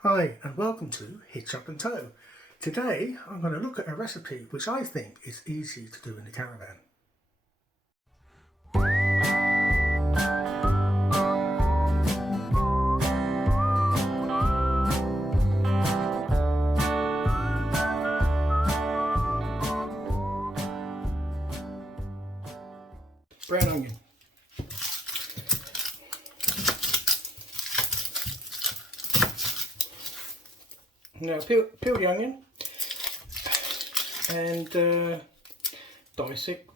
Hi and welcome to HitchUpAndTow. Today I'm going to look at a recipe which I think is easy to do in the caravan. Brown onion. Now peel the onion and dice it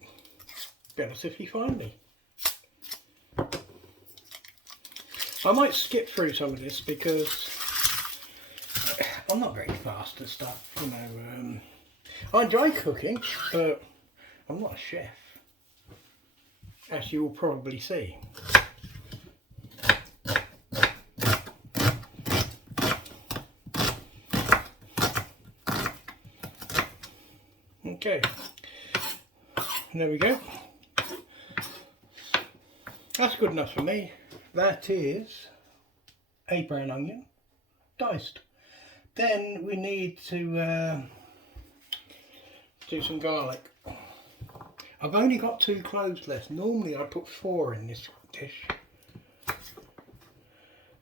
relatively finely. I might skip through some of this because I'm not very fast at stuff, you know. I enjoy cooking, but I'm not a chef, as you will probably see. Okay, there we go. That's good enough for me. That is a brown onion, diced. Then we need to do some garlic. I've only got 2 cloves left. Normally I put 4 in this dish,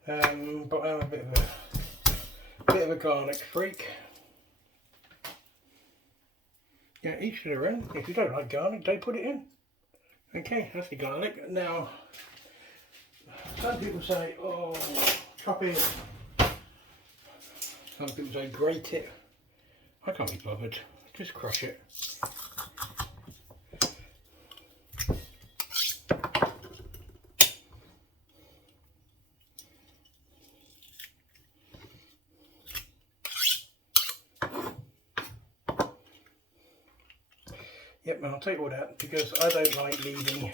but I'm a bit of a garlic freak. Yeah, each to their own. If you don't like garlic, don't put it in. Okay, that's the garlic. Now, some people say, oh, chop it. Some people say grate it. I can't be bothered. Just crush it. Yep, and I'll take all that because I don't like leaving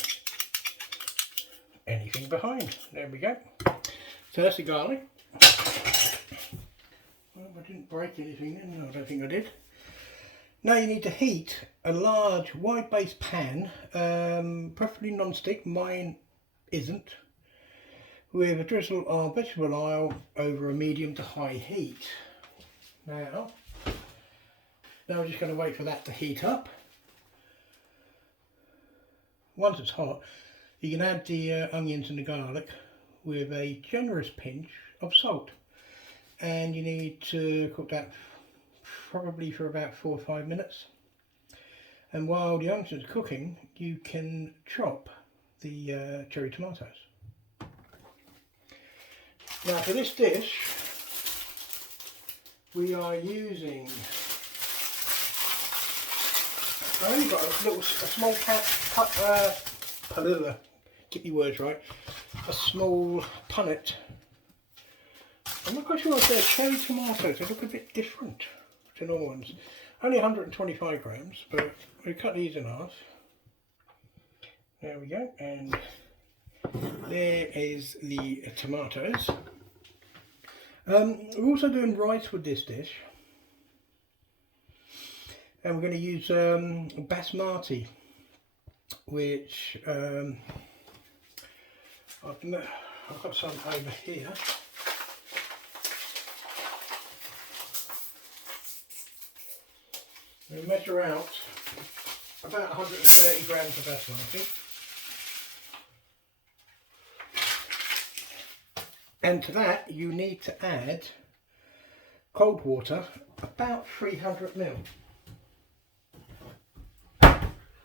anything behind. There we go. So that's the garlic. Well, I didn't break anything then. No, I don't think I did. Now you need to heat a large wide base pan, preferably non-stick, mine isn't, with a drizzle of vegetable oil over a medium to high heat. Now we're just going to wait for that to heat up. Once it's hot, you can add the onions and the garlic with a generous pinch of salt. And you need to cook that probably for about 4 or 5 minutes. And while the onions are cooking, you can chop the cherry tomatoes. Now for this dish, we are using, I only got a small get your words right, a small punnet. I'm not quite sure if they're cherry tomatoes, they look a bit different to normal ones. Only 125 grams, but we cut these in half. There we go, and there is the tomatoes. We're also doing rice with this dish. And we're going to use basmati, which I've got some over here. We measure out about 130 grams of basmati. And to that you need to add cold water, about 300 ml.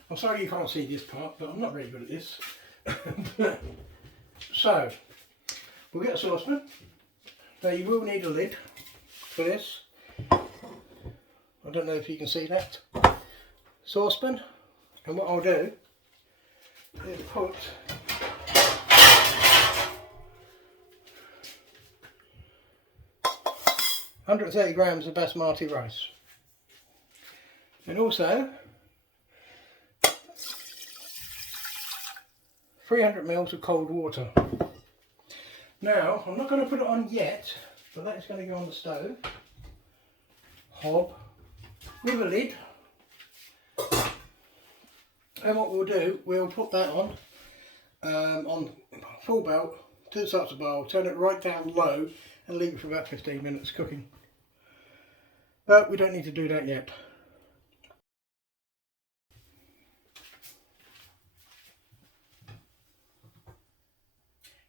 I'm sorry you can't see this part, but I'm not very good at this. So, we'll get a saucepan. Now you will need a lid for this. I don't know if you can see that. Saucepan. And what I'll do is put £130 grams of basmati rice. And also 300 ml of cold water. Now, I'm not going to put it on yet, but that is going to go on the stove. Hob with a lid. And what we'll do, we'll put that on full belt, 2 sides of the bowl, turn it right down low, and leave it for about 15 minutes cooking. But we don't need to do that yet.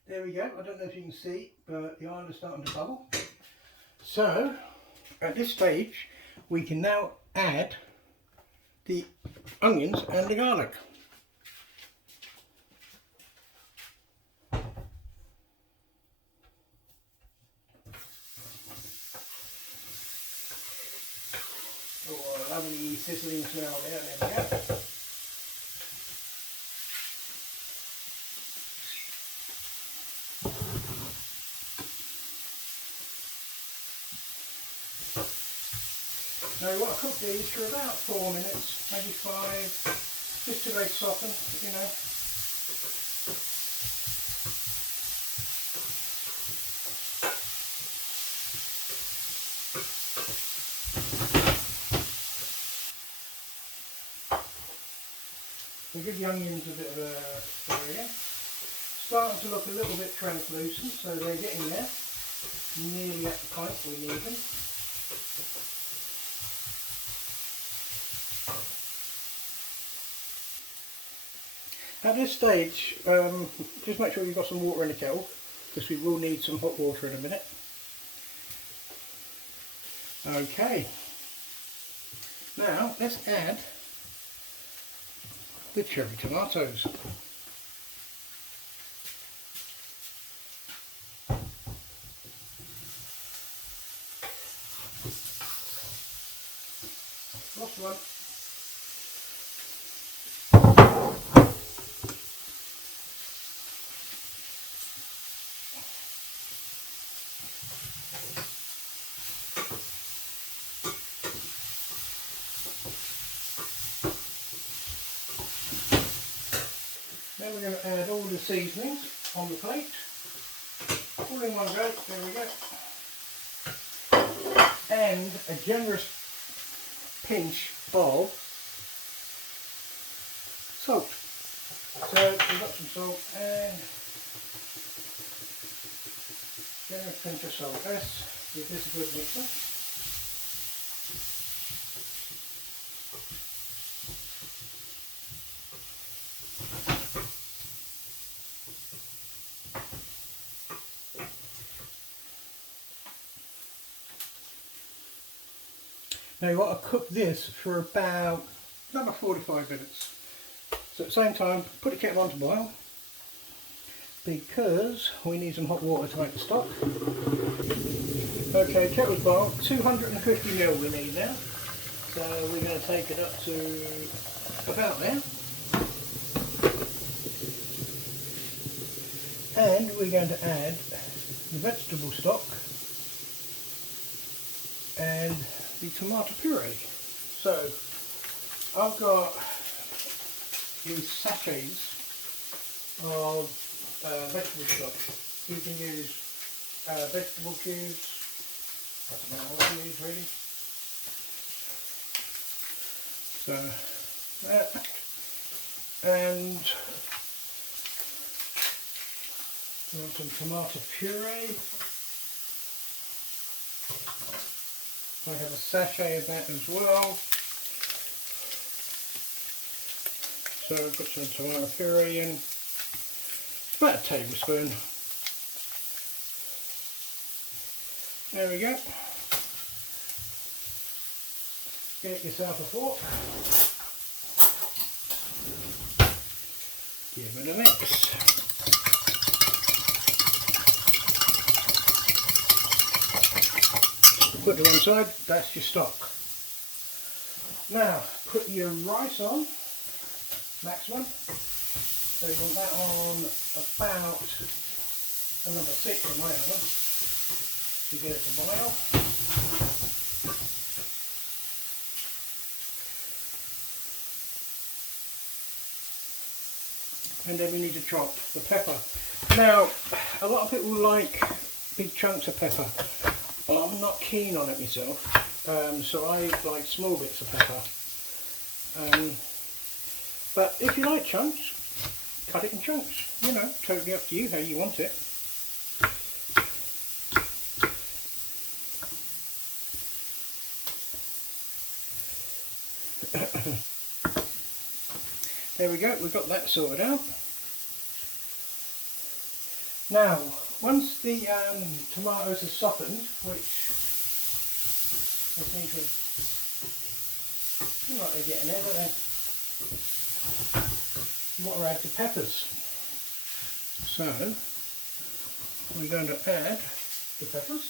There we go. I don't know if you can see, but the oil is starting to bubble. So at this stage we can now add the onions and the garlic. Oh, lovely sizzling smell there. There we go. Now you want to cook these for about 4 minutes, maybe 5, just till they soften, you know. So give the onions a bit of a stir again. Starting to look a little bit translucent, so they're getting there, nearly at the point we need them. At this stage, just make sure you've got some water in the kettle, because we will need some hot water in a minute. Okay, now let's add the cherry tomatoes. Lost one. Then we're going to add all the seasonings on the plate, all in one go, there we go, and a generous pinch of salt. So we've got some salt and generous pinch of salt. Let's give this a good mixer. Now you want to cook this for about another 45 minutes. So at the same time, put the kettle on to boil, because we need some hot water to make the stock. Okay, kettle's boiled, 250ml we need now. So we're going to take it up to about there. And we're going to add the vegetable stock and the tomato puree. So I've got these sachets of vegetable stock. You can use vegetable cubes, doesn't matter what you use really. So that, and I want some tomato puree. I have a sachet of that as well. So I've got some tomato puree in, about a tablespoon. There we go. Get yourself a fork. Give it a mix. Put to one side, that's your stock. Now, put your rice on, maximum. So you want that on about a number 6 in my oven to get it to boil. And then we need to chop the pepper. Now, a lot of people like big chunks of pepper. Well, I'm not keen on it myself, so I like small bits of pepper. But if you like chunks, cut it in chunks. You know, totally up to you how you want it. There we go, we've got that sorted out. Now, once the tomatoes are softened, which I think is like they're getting there, don't they? You want to add the peppers. So, we're going to add the peppers.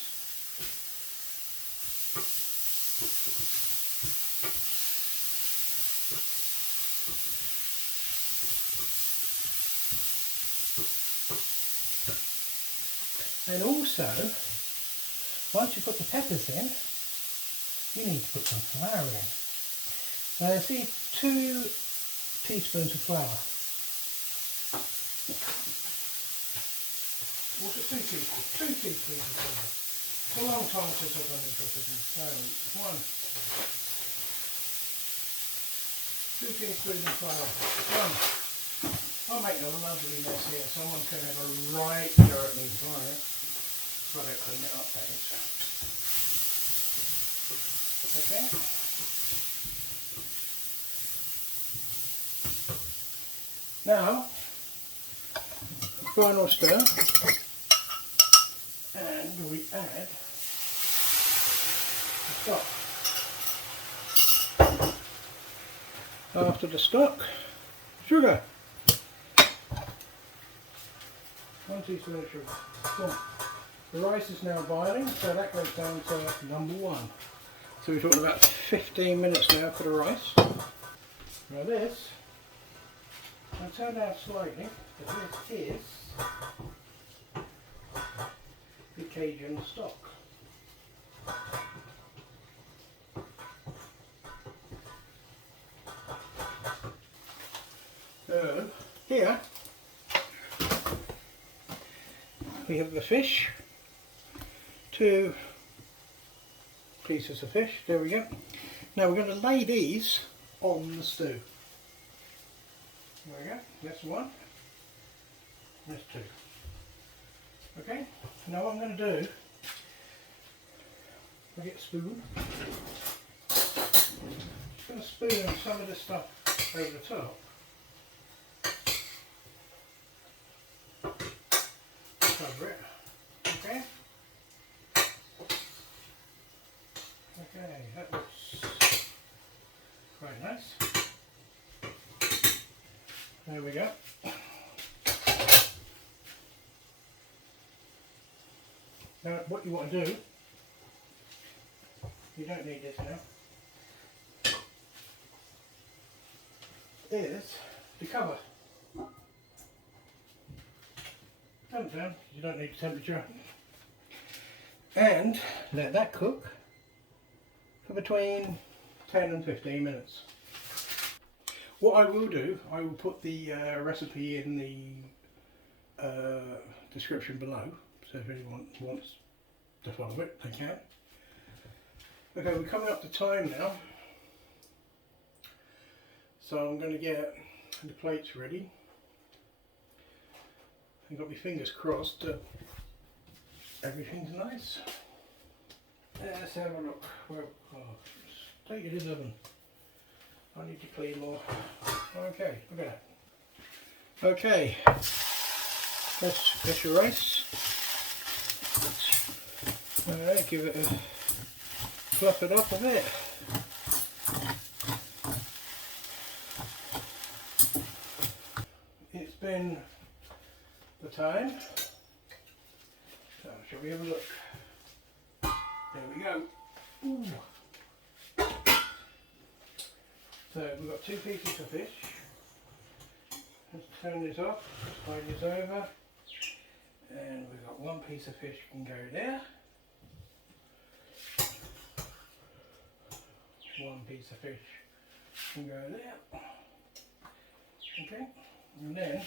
And also, once you put the peppers in, you need to put some flour in. Now I see 2 teaspoons of flour. What's it, 2 teaspoons? 2 teaspoons of flour. It's a long time since I've done this recipe, so 2 teaspoons of flour. I'll make a lovely mess here. Someone's going to have a right go at me tomorrow. I've got to clean it up, that is. Okay. Now, final stir, and we add the stock. After the stock, sugar. 1 teaspoon of sugar. Cool. The rice is now boiling, so that goes down to number 1. So we're talking about 15 minutes now for the rice. Now this, I'll turn down slightly, but this is the Cajun stock. So here we have the fish, 2 pieces of fish, there we go. Now we're going to lay these on the stew. There we go, that's 1, that's 2. Okay, now what I'm going to do, I'll get a spoon. I'm going to spoon some of this stuff over the top. Cover it. Okay. Okay, that looks quite nice. There we go. Now what you want to do, you don't need this now, is the cover. Turn it down, you don't need the temperature. And let that cook for between 10 and 15 minutes. What I will do, I will put the recipe in the description below, so if anyone wants to follow it, they can. Okay, we're coming up to time now, so I'm going to get the plates ready. I've got my fingers crossed that everything's nice. Let's have a look. Well, take it in the oven. I need to clean more. Okay, look at that. Okay, that's your rice. Alright, give it a fluff it up a bit. It's been the time. So shall we have a look? There we go. Ooh. So we've got 2 pieces of fish. Let's turn this off, slide this over, and we've got 1 piece of fish can go there. 1 piece of fish can go there. Okay, and then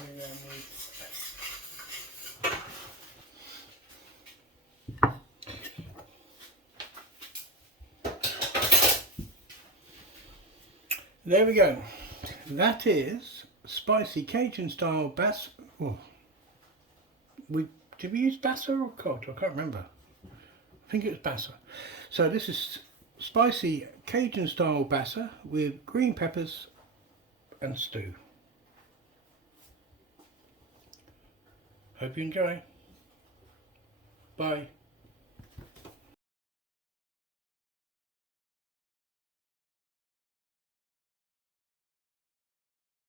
we're going to need there we go. That is spicy Cajun style Basa. Oh, did we use Basa or cod? I can't remember. think it was Basa. So this is spicy Cajun style Basa with green peppers and stew. Hope you enjoy. Bye.